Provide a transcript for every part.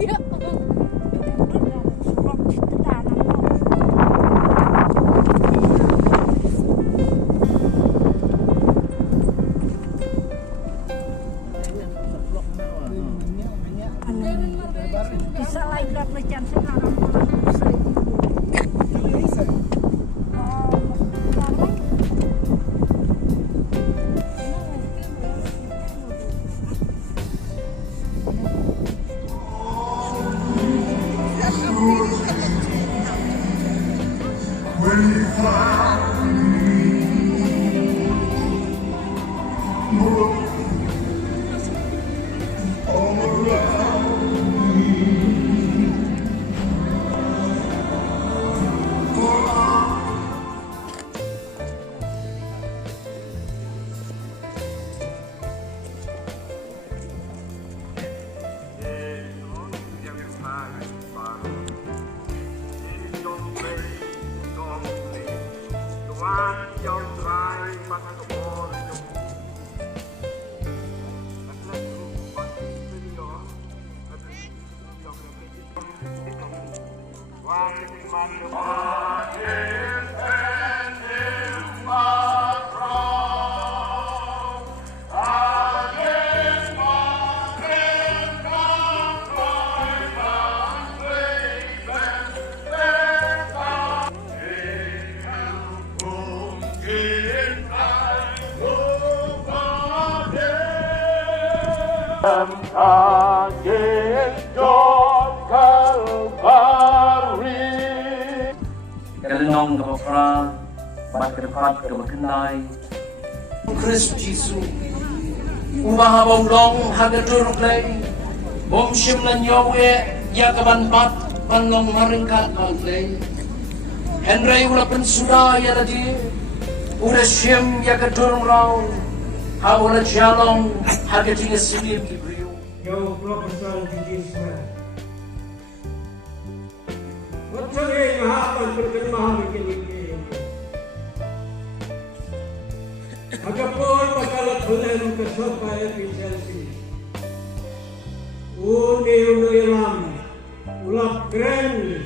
Ya. Bisa lain kat macam sekarang Kalenong kapapra, bat kedepan kedepan Kristus Yesus, umahabaw long hagadur play, bom shimlan yawe yakaban bat panlong maringkat play. Henry ulapan sudah ya tadi, udah shim yakadur raw, hawala jalong hagatinya sidim kibriu. Yo Profesor Judisma. Wacce mahapan berkenaan begini. Agapon pagkalat bulan kasopay efficiency. Uni ilam, ulap kren,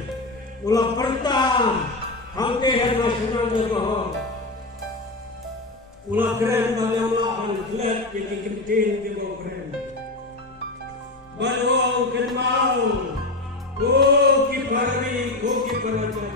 ulap perta, hangtehan nasional berbohong. Ulap kren dalam lahan flat yang kenting di bawah kren. Baru kenal, ko ki parvi, ko ki parvata.